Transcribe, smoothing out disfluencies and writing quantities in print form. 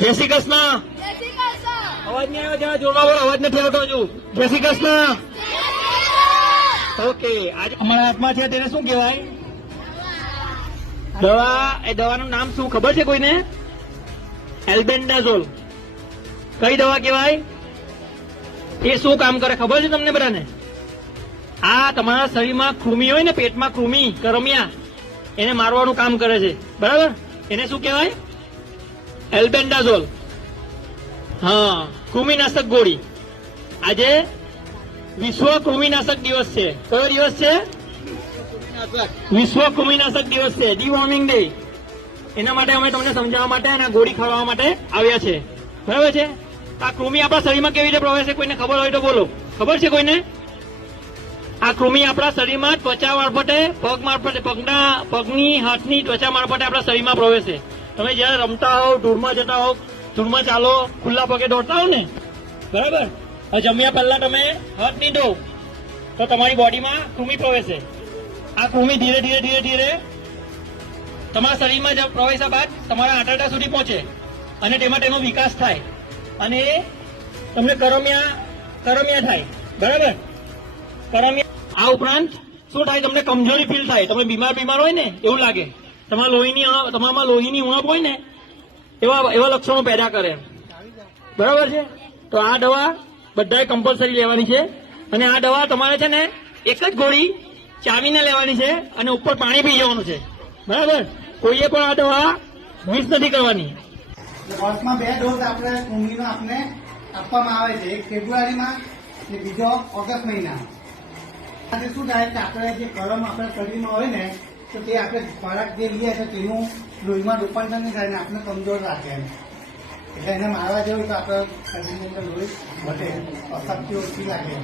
જય શ્રી કૃષ્ણ. અવાજ નહીં આવ્યો ત્યાં જોડવા બોલો, અવાજ નથી આવતો હજુ. જય શ્રી કૃષ્ણ. ઓકે, આજે અમારા હાથમાં છે તેને શું કહેવાય? દવા. એ દવાનું નામ શું ખબર છે કોઈને? એલ્બેન્ડાઝોલ. કઈ દવા કહેવાય? એ શું કામ કરે ખબર છે તમને બધાને? આ તમારા શરીરમાં કૃમિ હોય ને, પેટમાં કૃમિ, કરમિયા, એને મારવાનું કામ કરે છે, બરાબર? એને શું કહેવાય? એલ્બેન્ડાઝોલ. હા, કૃમિનાશક ગોળી. આજે વિશ્વ કૃમિનાશક દિવસ છે. કયો દિવસ છે? વિશ્વ કૃમિનાશક દિવસ છે, ડીવોર્મિંગ ડે. એના માટે અમે તમને સમજાવવા માટે અને ગોળી ખવડાવવા માટે આવ્યા છે, બરાબર છે? આ કૃમિ આપણા શરીરમાં કેવી રીતે પ્રવેશે કોઈને ખબર હોય તો બોલો. ખબર છે કોઈને? આ કૃમિ આપણા શરીરમાં ત્વચા મારફતે, પગ મારફતે, પગની, હાથની ત્વચા મારફતે આપણા શરીરમાં પ્રવેશે. તમે જયારે રમતા હોવ, ધૂળમાં જતા હોવ, ધૂળમાં ચાલો, ખુલ્લા પગે દોડતા હોવ ને, બરાબર? હવે જમ્યા પહેલા તમે હાથ નહીં ધો તો તમારી બોડીમાં કૃમિ પ્રવેશે. આ કૃમિ ધીરે ધીરે ધીરે ધીરે તમારા શરીરમાં પ્રવેશ્યા બાદ તમારા આંતરડા સુધી પહોંચે અને તેમાં તેનો વિકાસ થાય અને તમને કરમિયા થાય, બરાબર? કરમિયા. આ ઉપરાંત શું થાય? તમને કમજોરી ફીલ થાય, તમે બીમાર હોય ને એવું લાગે, તમારામાં લોહીની ઉણપ હોય ને એવા લક્ષણો પેદા કરે, બરાબર છે? તો આ દવા બધાએ કમ્પલસરી લેવાની છે અને આ દવા તમારે છે ને એક જ ગોળી ચાવીને લેવાની છે અને ઉપર પાણી પી જવાનું છે, બરાબર? કોઈએ પણ આ દવા મિસ નથી કરવાની. વર્ષમાં 2 ડોઝ આપણે કૃમિનો આપને આપવામાં આવે છે, એક ફેબ્રુઆરીમાં અને બીજો ઓગસ્ટ મહિના. આજે શું થાય કે આપણે જે કરમ આપણા શરીરમાં હોય ને તો તે આપણે ખોરાક જે લઈએ તો તેનું લોહીમાં રૂપાંતર નહીં થાય ને આપણે કમજોર રાખે. એટલે એને મારવા જેવું તો આપણે શરીરની અંદર લોહી વધે, અશક્તિ ઓછી લાગે.